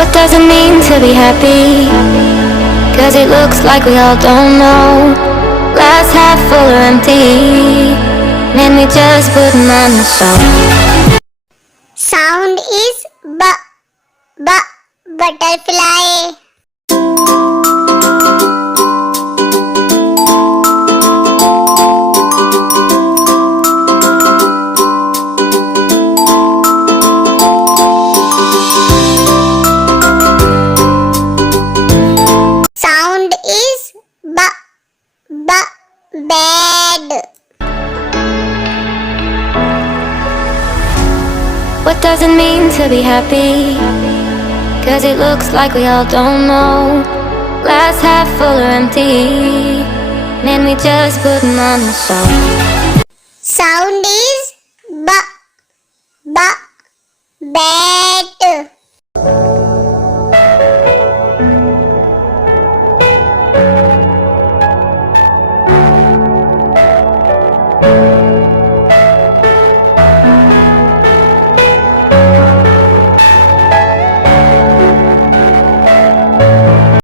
What does it mean to be happy? Cause it looks like we all don't know. Glass half full or empty. Man, we just putting on the show. Sound is butterfly. Sound is bed. What does it mean to be happy? Cause it looks like we all don't know. Glass half full or empty. Man, we just putting on the show. Sound is bed.